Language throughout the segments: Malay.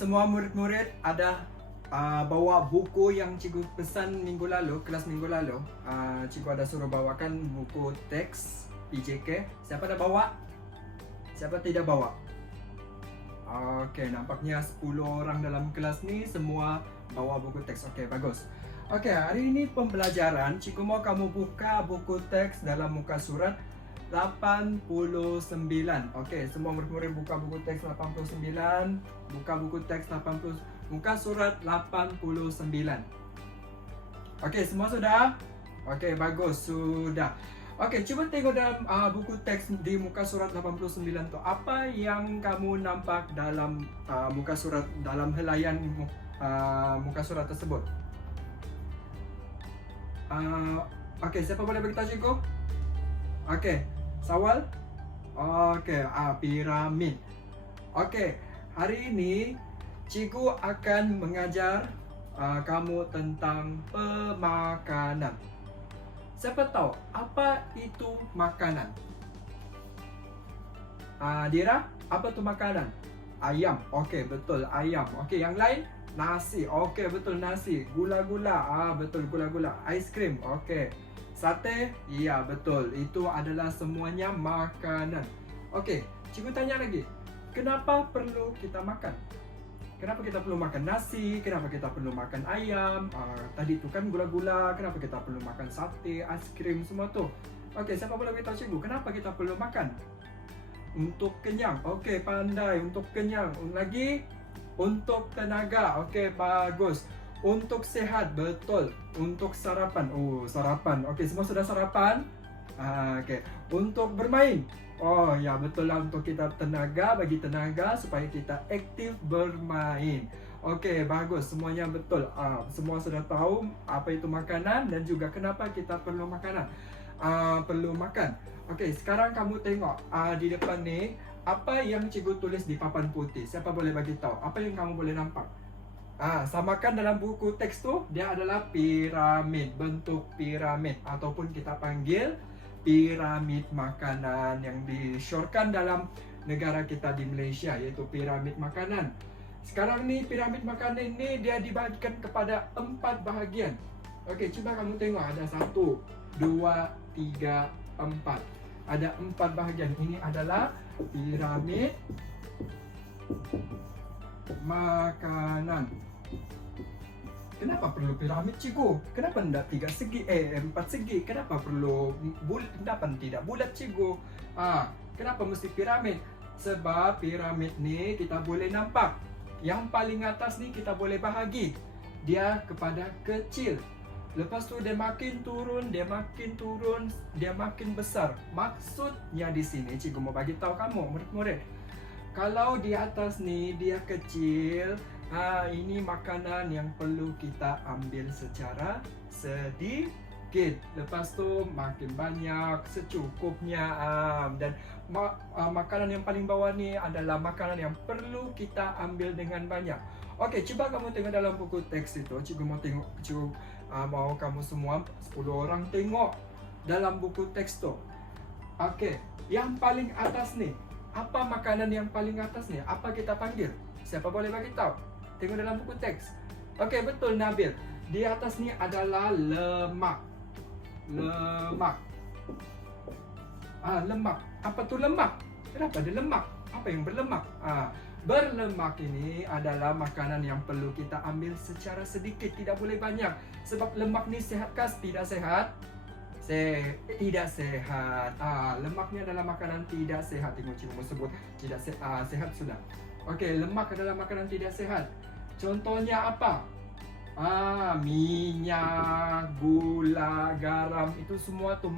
semua murid-murid ada bawa buku yang cikgu pesan minggu lalu, kelas minggu lalu. Cikgu ada suruh bawakan buku teks PJK. Siapa dah bawa? Siapa tidak bawa? Okey, nampaknya 10 orang dalam kelas ni semua bawa buku teks. Okey, bagus. Okey, hari ini pembelajaran. Cikgu mau kamu buka buku teks dalam muka surat 89. Okey, semua murid-murid buka buku teks 89. Buka buku teks 80. Muka surat 89. Okey, semua sudah? Okey, bagus, sudah. Okey, cuba tengok dalam buku teks di muka surat 89 tu. Apa yang kamu nampak dalam muka surat, dalam helaian muka surat tersebut? Okey, siapa boleh beritahu cikgu? Okey, Sawal? Okey, piramid. Okey, hari ini cikgu akan mengajar kamu tentang pemakanan. Siapa tahu apa itu makanan? Dira, apa tu makanan? Ayam. Okey, betul, ayam. Okey, yang lain? Nasi. Okey, betul, nasi. Gula-gula. Betul, gula-gula. Aiskrim. Okey. Sate? Ya, betul. Itu adalah semuanya makanan. Okey, cikgu tanya lagi. Kenapa perlu kita makan? Kenapa kita perlu makan nasi? Kenapa kita perlu makan ayam? Tadi tu kan gula-gula. Kenapa kita perlu makan sate, aiskrim, semua tu? Okey, siapa boleh beritahu cikgu? Kenapa kita perlu makan? Untuk kenyang. Okey, pandai. Untuk kenyang. Lagi? Untuk tenaga. Okey, bagus. Untuk sehat. Betul. Untuk sarapan. Oh, sarapan. Okey, semua sudah sarapan? Okey. Untuk bermain. Oh ya, betul lah, untuk kita tenaga, bagi tenaga supaya kita aktif bermain. Okey, bagus, semuanya betul. Semua sudah tahu apa itu makanan dan juga kenapa kita perlu makanan. Perlu makan. Okey, sekarang kamu tengok di depan ni apa yang cikgu tulis di papan putih. Siapa boleh bagi tahu? Apa yang kamu boleh nampak? Samakan dalam buku teks tu, dia adalah piramid, bentuk piramid ataupun kita panggil piramid makanan yang disyorkan dalam negara kita di Malaysia, iaitu piramid makanan. Sekarang ni piramid makanan ni dia dibahagikan kepada 4 bahagian. Okey, cuba kamu tengok, ada 1, 2, 3, 4. Ada 4 bahagian. Ini adalah piramid makanan. Kenapa perlu piramid, cikgu? Kenapa tidak 3 segi, 4 segi? Kenapa perlu bulat? Kenapa tidak bulat, cikgu? Kenapa mesti piramid? Sebab piramid ni kita boleh nampak. Yang paling atas ni kita boleh bahagi dia kepada kecil. Lepas tu dia makin turun, dia makin turun, dia makin besar. Maksudnya di sini cikgu mau bagi tahu kamu, murid-murid. Kalau di atas ni dia kecil, ini makanan yang perlu kita ambil secara sedikit. Lepas tu makin banyak secukupnya. Dan makanan yang paling bawah ni adalah makanan yang perlu kita ambil dengan banyak. Okey, cuba kamu tengok dalam buku teks itu. Cikgu mau tengok, cikgu mau kamu semua 10 orang tengok dalam buku teks tu. Okey, yang paling atas ni, apa makanan yang paling atas ni? Apa kita panggil? Siapa boleh bagi tahu? Tengok dalam buku teks. Okey, betul, Nabil. Di atas ni adalah lemak. Lemak. Lemak. Apa tu lemak? Kenapa ada lemak? Apa yang berlemak? Berlemak ini adalah makanan yang perlu kita ambil secara sedikit, tidak boleh banyak. Sebab lemak ni sehatkah? Tidak sehat? Tidak sehat. Lemaknya adalah makanan tidak sehat. Tengok cikgu sebut tidak sehat sudah. Okey, lemak adalah makanan tidak sehat. Contohnya apa? Minyak, gula, garam, itu semua tu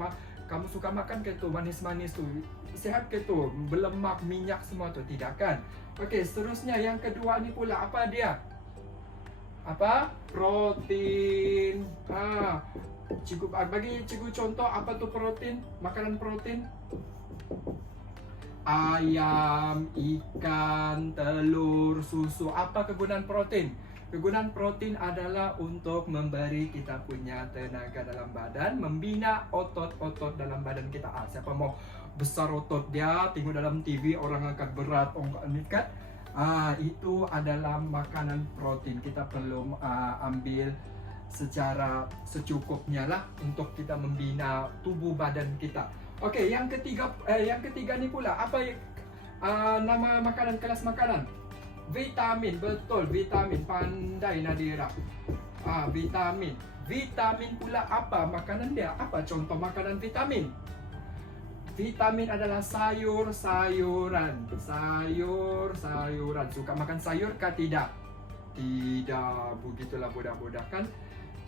kamu suka makan ke tu, manis-manis tu? Sehat ke tu? Berlemak, minyak semua tu? Tidak kan? Okey, seterusnya yang kedua ni pula apa dia? Apa? Protein. Cikgu bagi cikgu contoh apa tu protein? Makanan protein? Ayam, ikan, telur, susu. Apa kegunaan protein? Kegunaan protein adalah untuk memberi kita punya tenaga dalam badan, membina otot-otot dalam badan kita. Siapa mau besar otot dia, tengok dalam TV orang angkat berat, angkat Itu adalah makanan protein. Kita perlu ambil secara secukupnya lah untuk kita membina tubuh badan kita. Okey, yang ketiga ni pula apa nama makanan, kelas makanan? Vitamin, betul, vitamin. Pandai Nadira. Vitamin. Vitamin pula apa makanan dia? Apa contoh makanan vitamin? Vitamin adalah sayur-sayuran. Sayur-sayuran. Suka makan sayur kah tidak? Tidak, begitulah budak-budak kan.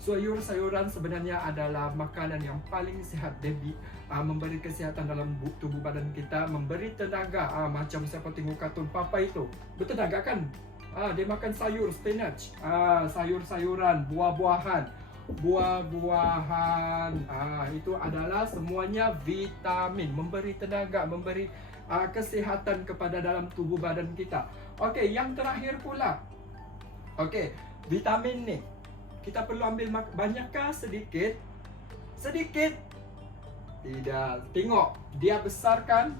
Sayur-sayuran sebenarnya adalah makanan yang paling sihat. Dia memberi kesihatan dalam tubuh badan kita, memberi tenaga. Macam siapa tengok kartun Papa itu, bertenaga kan? Dia makan sayur, spinach, sayur-sayuran, buah-buahan. Itu adalah semuanya vitamin, memberi tenaga, memberi kesihatan kepada dalam tubuh badan kita. Okey, yang terakhir pula. Okey, vitamin ni kita perlu ambil banyakkah sedikit? Sedikit. Tidak. Tengok, dia besar kan?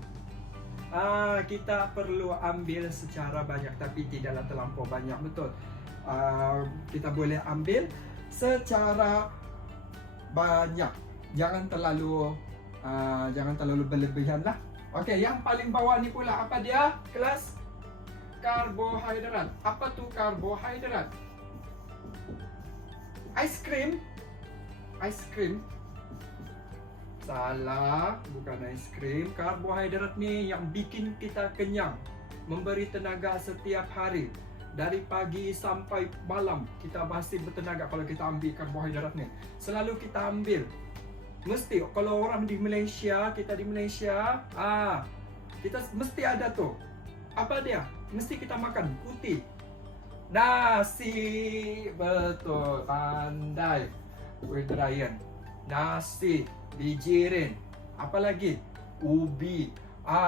Kita perlu ambil secara banyak, tapi tidaklah terlampau banyak, betul. Kita boleh ambil secara banyak. Jangan terlalu berlebihan lah. Okey, yang paling bawah ni pula apa dia? Kelas karbohidrat. Apa tu karbohidrat? Ice cream. Ice cream. Salah, bukan ice cream. Karbohidrat ni yang bikin kita kenyang, memberi tenaga setiap hari. Dari pagi sampai malam kita masih bertenaga kalau kita ambil karbohidrat ni. Selalu kita ambil. Mesti kalau orang di Malaysia, kita di Malaysia, kita mesti ada tu. Apa dia? Mesti kita makan putih. Nasi, betul, pandai Ryan. Nasi, bijirin, apa lagi? Ubi.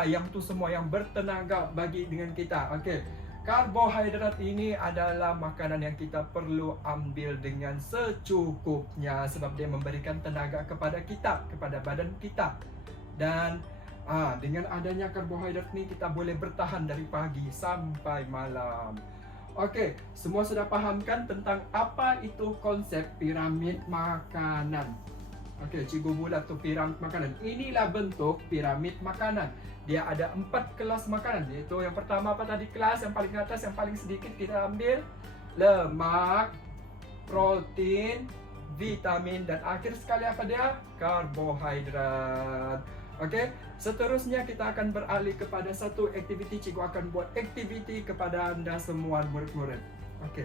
Yang tu semua yang bertenaga bagi dengan kita. Okey. Karbohidrat ini adalah makanan yang kita perlu ambil dengan secukupnya sebab dia memberikan tenaga kepada kita, kepada badan kita. Dan dengan adanya karbohidrat ni kita boleh bertahan dari pagi sampai malam. Okey, semua sudah faham kan tentang apa itu konsep piramid makanan? Okey, cikgu bulat tu piramid makanan. Inilah bentuk piramid makanan. Dia ada 4 kelas makanan. Iaitu yang pertama apa tadi kelas? Yang paling atas, yang paling sedikit kita ambil lemak, protein, vitamin, dan akhir sekali apa dia? Karbohidrat. Okey, seterusnya kita akan beralih kepada satu aktiviti. Cikgu akan buat aktiviti kepada anda semua murid-murid. Okey.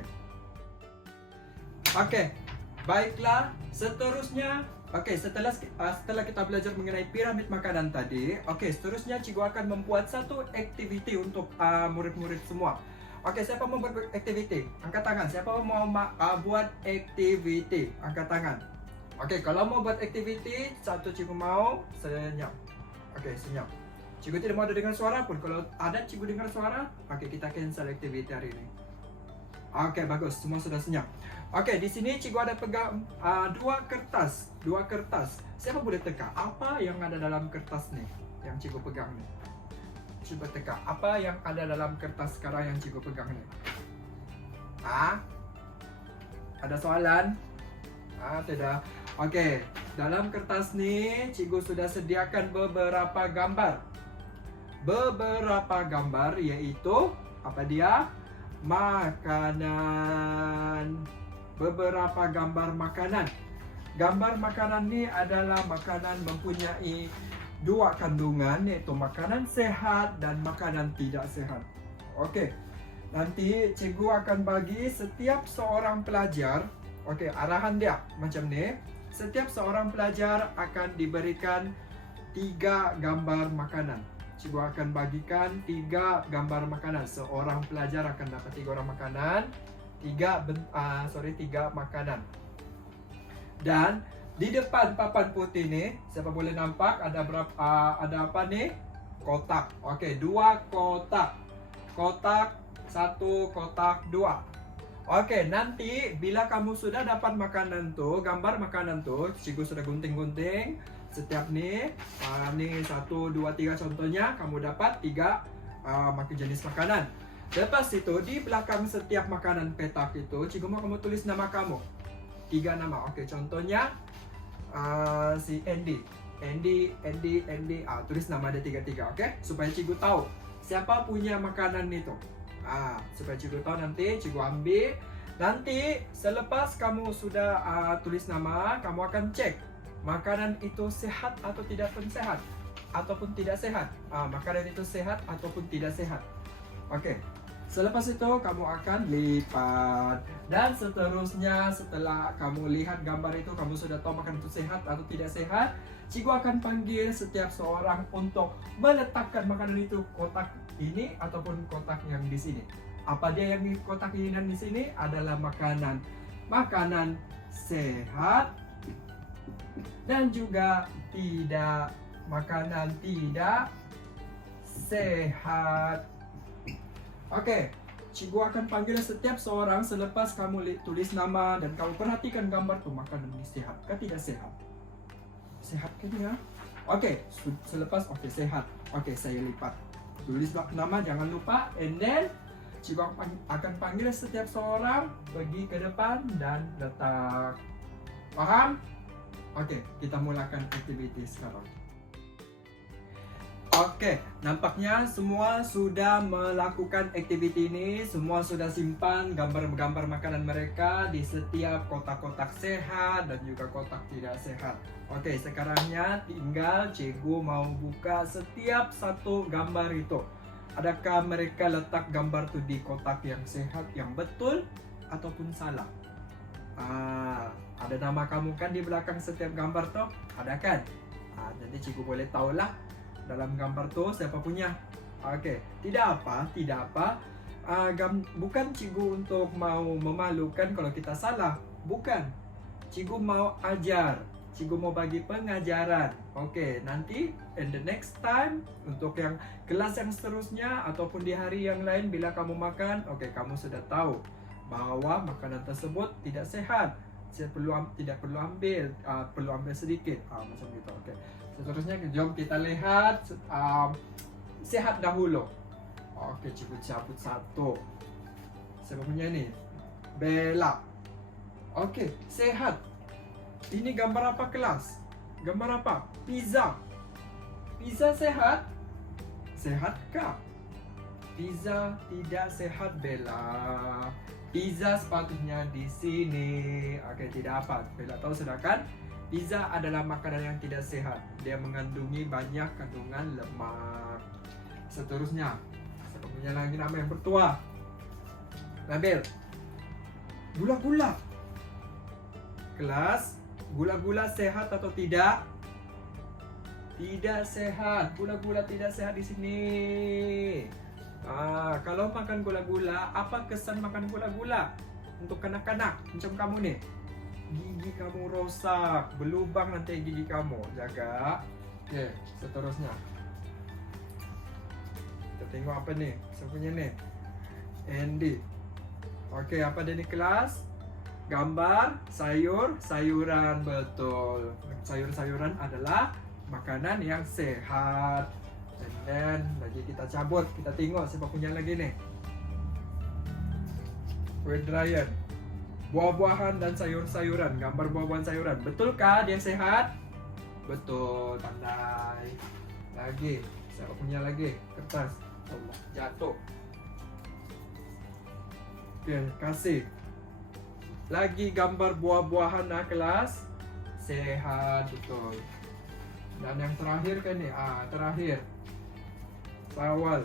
Okey, baiklah. Seterusnya, okey, setelah kita belajar mengenai piramid makanan tadi, okey, seterusnya cikgu akan membuat satu aktiviti untuk murid-murid semua. Okey, siapa mau buat aktiviti? Angkat tangan. Siapa mau buat aktiviti? Angkat tangan. Okey, kalau mau buat aktiviti, satu cikgu mau, senyap. Okey, senyap. Cikgu tidak mau dengar suara pun. Kalau ada cikgu dengar suara, okey, kita cancel aktiviti hari ini. Okey, bagus. Semua sudah senyap. Okey, di sini cikgu ada pegang dua kertas. Siapa boleh teka apa yang ada dalam kertas ni yang cikgu pegang ni? Cuba teka apa yang ada dalam kertas sekarang yang cikgu pegang ni. Ada soalan? Tidak. Okey, dalam kertas ni cikgu sudah sediakan beberapa gambar. Beberapa gambar iaitu apa dia? Makanan. Beberapa gambar makanan. Gambar makanan ni adalah makanan mempunyai dua kandungan, iaitu makanan sehat dan makanan tidak sehat. Okey. Nanti cikgu akan bagi setiap seorang pelajar, okey, arahan dia macam ni. Setiap seorang pelajar akan diberikan 3 gambar makanan. Cikgu akan bagikan 3 gambar makanan. Seorang pelajar akan dapat 3 orang makanan. 3 makanan. Dan di depan papan putih ni, siapa boleh nampak ada berapa? Ada apa ni? Kotak. Okey, 2 kotak. Kotak 1, kotak 2. Okey, nanti bila kamu sudah dapat makanan tu, gambar makanan tu, cikgu sudah gunting-gunting. Setiap ni, ni 1, 2, 3 contohnya, kamu dapat 3 jenis makanan. Lepas itu di belakang setiap makanan petak itu, cikgu mau kamu tulis nama kamu. 3 nama. Oke, contohnya si Andy. Tulis nama dia 3-3, oke? Supaya cikgu tahu siapa punya makanan itu. Supaya cikgu tahu, nanti cikgu ambil. Nanti selepas kamu sudah tulis nama, kamu akan cek makanan itu sehat atau tidak pun sehat, ataupun tidak sehat. Makanan itu sehat ataupun tidak sehat. Oke. Selepas itu kamu akan lipat. Dan seterusnya setelah kamu lihat gambar itu, kamu sudah tahu makanan itu sehat atau tidak sehat, cikgu akan panggil setiap seorang untuk meletakkan makanan itu kotak ini ataupun kotak yang di sini. Apa dia yang di kotak ini dan di sini adalah makanan sehat dan juga tidak makanan tidak sehat. Oke, cikgu akan panggil setiap seorang selepas kamu tulis nama dan kamu perhatikan gambar tuh, makanan ini sehat kah tidak sehat? Sehat kan ya? Oke, selepas sehat. Oke, saya lipat. Tulis nama jangan lupa, and then cikgu akan panggil setiap seorang pergi ke depan dan letak. Paham? Oke, kita mulakan aktiviti sekarang. Oke, nampaknya semua sudah melakukan aktiviti ini. Semua sudah simpan gambar-gambar makanan mereka di setiap kotak-kotak sehat dan juga kotak tidak sehat. Oke, sekarangnya tinggal cikgu mau buka setiap satu gambar itu. Adakah mereka letak gambar itu di kotak yang sehat, yang betul, ataupun salah? Ada nama kamu kan di belakang setiap gambar tuh? Ada kan? Jadi cikgu boleh tahulah dalam gambar tuh siapa punya. Oke, tidak apa. Bukan cikgu untuk mau memalukan kalau kita salah. Bukan. Cikgu mau ajar. Cikgu mau bagi pengajaran. Oke, nanti in the next time untuk yang kelas yang seterusnya ataupun di hari yang lain bila kamu makan, oke, kamu sudah tahu bahwa makanan tersebut tidak sehat. Tidak perlu ambil, perlu ambil sedikit, macam gitu. Oke. Seterusnya jom kita lihat sehat dahulu. Oke, cikgu cabut satu. Siapa punya ni? Bella. Oke, sehat. Ini gambar apa kelas? Gambar apa? Pizza. Pizza sehat? Sehatkah? Pizza tidak sehat, Bella. Pizza sepatutnya di sini. Oke, tidak apa. Bella tahu sudah kan? Pizza adalah makanan yang tidak sehat. Dia mengandungi banyak kandungan lemak. Seterusnya, saya punya lagi nama yang bertuah. Nabil. Gula-gula. Kelas, gula-gula sehat atau tidak? Tidak sehat. Gula-gula tidak sehat di sini. Kalau makan gula-gula, apa kesan makan gula-gula untuk kanak-kanak macam kamu nih? Gigi kamu rosak, berlubang nanti gigi kamu. Jaga. Oke, seterusnya. Kita tengok apa nih? Siapanya nih? Andy. Oke, apa dia di kelas? Gambar sayuran, betul. Sayur-sayuran adalah makanan yang sehat. And then lagi kita cabut, kita tengok siapa punya lagi nih. Ryan. Buah-buahan dan sayur-sayuran, gambar buah-buahan sayuran. Betulkah dia sehat? Betul, pandai. Lagi, siapa punya lagi? Kertas. Allah, jatuh. Oke, kasih. Lagi gambar buah-buahan kelas. Sehat, betul. Dan yang terakhir kan nih, terakhir. Sawal.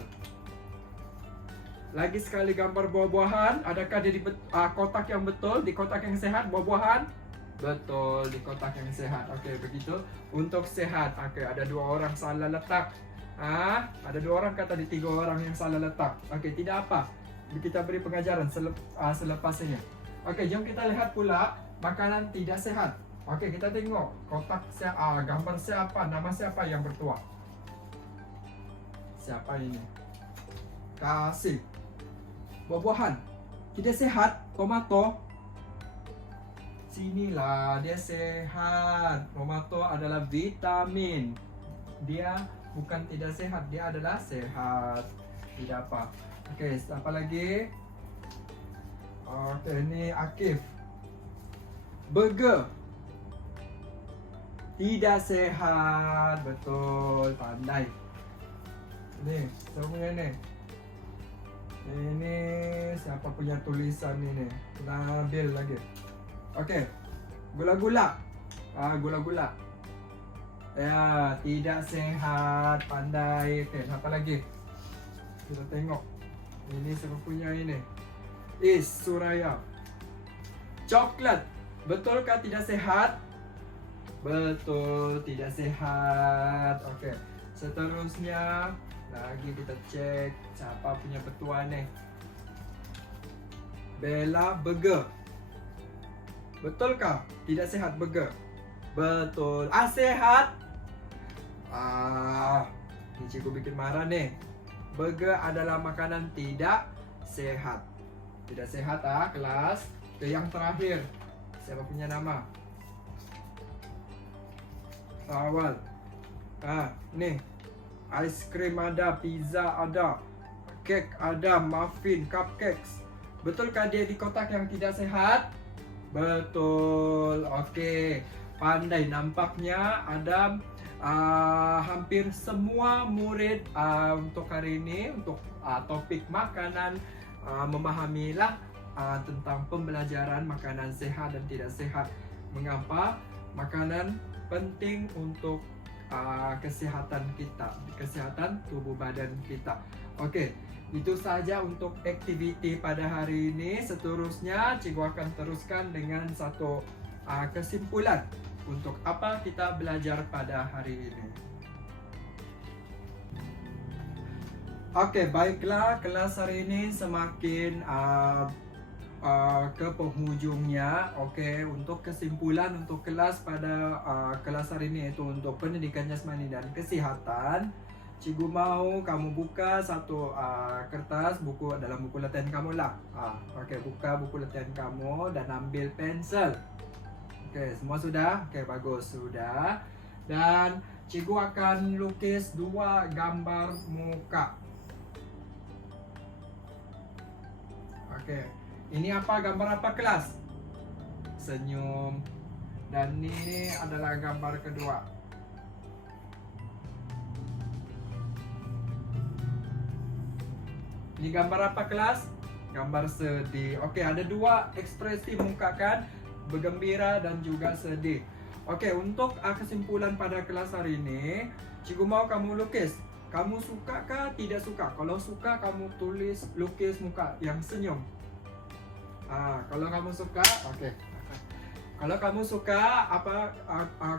Lagi sekali gambar buah-buahan. Adakah dia di kotak yang betul? Di kotak yang sehat buah-buahan? Betul, di kotak yang sehat. Oke, begitu. Untuk sehat. Oke, ada 2 orang salah letak. Ada 2 orang kata di 3 orang yang salah letak. Oke, tidak apa. Kita beri pengajaran selepasnya. Oke, jom kita lihat pula makanan tidak sehat. Oke, kita tengok kotak gambar siapa, nama siapa yang bertuah. Siapa ini? Kasih. Buah-buahan tidak sehat, tomato. Sinilah dia sehat. Tomato adalah vitamin. Dia bukan tidak sehat, dia adalah sehat. Tidak apa. Oke, apa lagi? Oke, ini Akif. Burger tidak sehat, betul, pandai. Nih, siapa punya nih? Ini siapa punya tulisan ini? Nabil lagi. Oke, gula-gula. Gula-gula. Ya, tidak sehat, pandai. Oke, apa lagi? Kita tengok. Ini siapa punya ini? Suraya. Coklat. Betulkah tidak sehat? Betul, tidak sehat. Oke, seterusnya lagi kita cek siapa punya petua nih. Bella burger. Betulkah tidak sehat burger? Betul. Sehat. Ini cikgu bikin marah nih. Burger adalah makanan tidak sehat. Tidak sehat kelas. Oke, yang terakhir. Siapa punya nama? Awal. Nih. Ice cream ada, pizza ada, cake ada, muffin, cupcakes. Betulkah dia di kotak yang tidak sehat? Betul. Oke. Pandai, nampaknya ada hampir semua murid untuk hari ini untuk topik makanan memahamilah tentang pembelajaran makanan sehat dan tidak sehat. Mengapa makanan penting untuk kesehatan kita, kesehatan tubuh badan kita. Oke, itu saja untuk aktiviti pada hari ini. Seterusnya cikgu akan teruskan dengan satu kesimpulan untuk apa kita belajar pada hari ini. Oke, baiklah, kelas hari ini semakin ke penghujungnya. Oke, untuk kesimpulan untuk kelas pada kelas hari ini, yaitu untuk pendidikan jasmani dan kesehatan, cikgu mau kamu buka satu kertas buku dalam buku latihan kamu lah. Oke, buka buku latihan kamu dan ambil pensel. Oke, semua sudah? Oke, bagus, sudah. Dan cikgu akan lukis dua gambar muka. Oke. Ini apa? Gambar apa kelas? Senyum. Dan ini adalah gambar kedua. Ini gambar apa kelas? Gambar sedih. Oke, ada dua ekspresi muka kan? Bergembira dan juga sedih. Oke, untuk kesimpulan pada kelas hari ini, cikgu mau kamu lukis. Kamu suka kah? Tidak suka? Kalau suka, kamu tulis, lukis muka yang senyum. Kalau kamu suka, oke. Kalau kamu suka,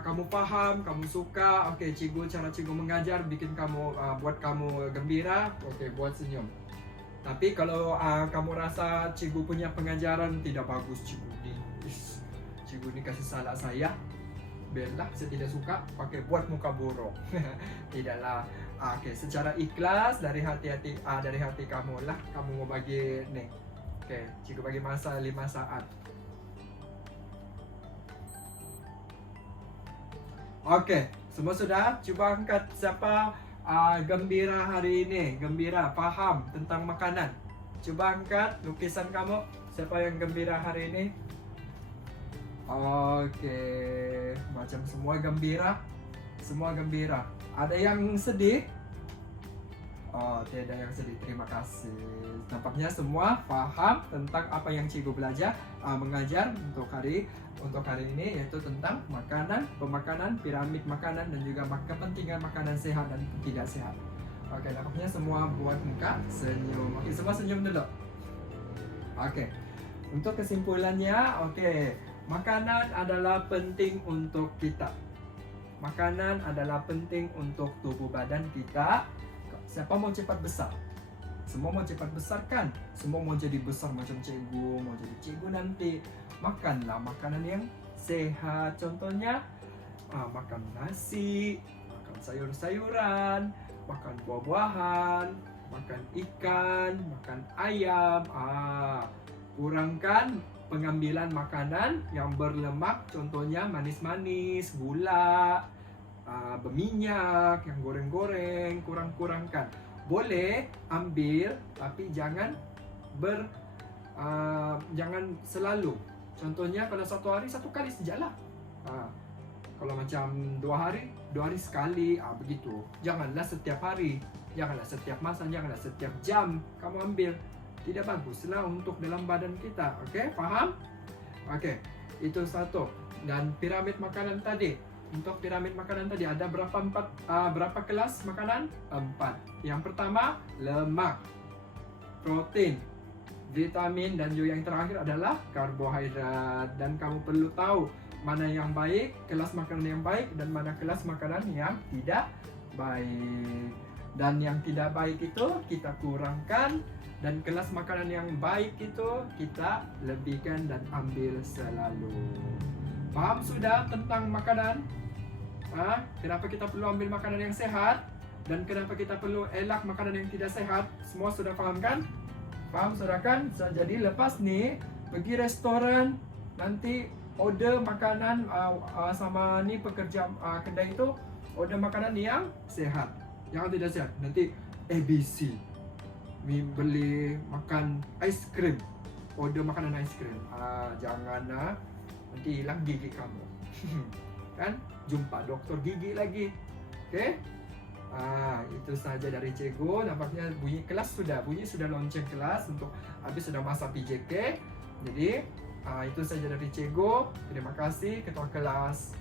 kamu paham, kamu suka, oke, cara cikgu mengajar bikin kamu, buat kamu gembira, oke, buat senyum. Tapi kalau kamu rasa cikgu punya pengajaran tidak bagus, cikgu ini kasih salah saya, biarlah, saya tidak suka, pakai buat muka buruk. Tidaklah. Oke, secara ikhlas dari hati kamu lah, kamu mau bagi nih. Oke, cikgu bagi masa 5 saat. Oke, semua sudah? Coba angkat siapa gembira hari ini. Gembira, paham tentang makanan. Coba angkat lukisan kamu. Siapa yang gembira hari ini? Oke, macam semua gembira. Semua gembira. Ada yang sedih? Oh, tidak yang sedih. Terima kasih. Nampaknya semua paham tentang apa yang cikgu belajar mengajar untuk hari ini, yaitu tentang makanan, pemakanan, piramid makanan, dan juga kepentingan makanan sehat dan tidak sehat. Oke, nampaknya semua buat muka senyum. Oke, semua senyum dulu. Oke, untuk kesimpulannya, oke, makanan adalah penting untuk kita. Makanan adalah penting untuk tubuh badan kita. Siapa mau cepat besar? Semua mau cepat besar kan? Semua mau jadi besar macam cikgu, mau jadi cikgu nanti. Makanlah makanan yang sehat. Contohnya, makan nasi, makan sayur-sayuran, makan buah-buahan, makan ikan, makan ayam. Kurangkan pengambilan makanan yang berlemak, contohnya manis-manis, gula, berminyak, yang goreng-goreng, kurang-kurangkan. Boleh ambil, tapi jangan jangan selalu. Contohnya kalau satu hari satu kali sajalah. Kalau macam 2 hari sekali, begitu. Janganlah setiap hari, janganlah setiap masa, janganlah setiap jam kamu ambil. Tidak baguslah untuk dalam badan kita. Oke, faham? Oke, itu satu. Dan piramid makanan tadi. Untuk piramid makanan tadi ada berapa kelas makanan? 4. Yang pertama lemak, protein, vitamin, dan juga yang terakhir adalah karbohidrat. Dan kamu perlu tahu mana yang baik, kelas makanan yang baik, dan mana kelas makanan yang tidak baik. Dan yang tidak baik itu kita kurangkan, dan kelas makanan yang baik itu kita lebihkan dan ambil selalu. Paham sudah tentang makanan? Kenapa kita perlu ambil makanan yang sehat? Dan kenapa kita perlu elak makanan yang tidak sehat? Semua sudah paham kan? Paham sudah kan? Jadi lepas nih pergi restoran, nanti order makanan sama nih pekerja kedai itu order makanan yang sehat. Yang tidak sehat nanti ABC. Beli makan ice cream, order makanan ice cream. Jangan nanti hilang gigi kamu. Kan? Jumpa dokter gigi lagi. Oke? Itu saja dari Cikgu. Nampaknya bunyi sudah lonceng kelas untuk habis sudah masa PJK. Jadi itu saja dari Cikgu. Terima kasih ketua kelas.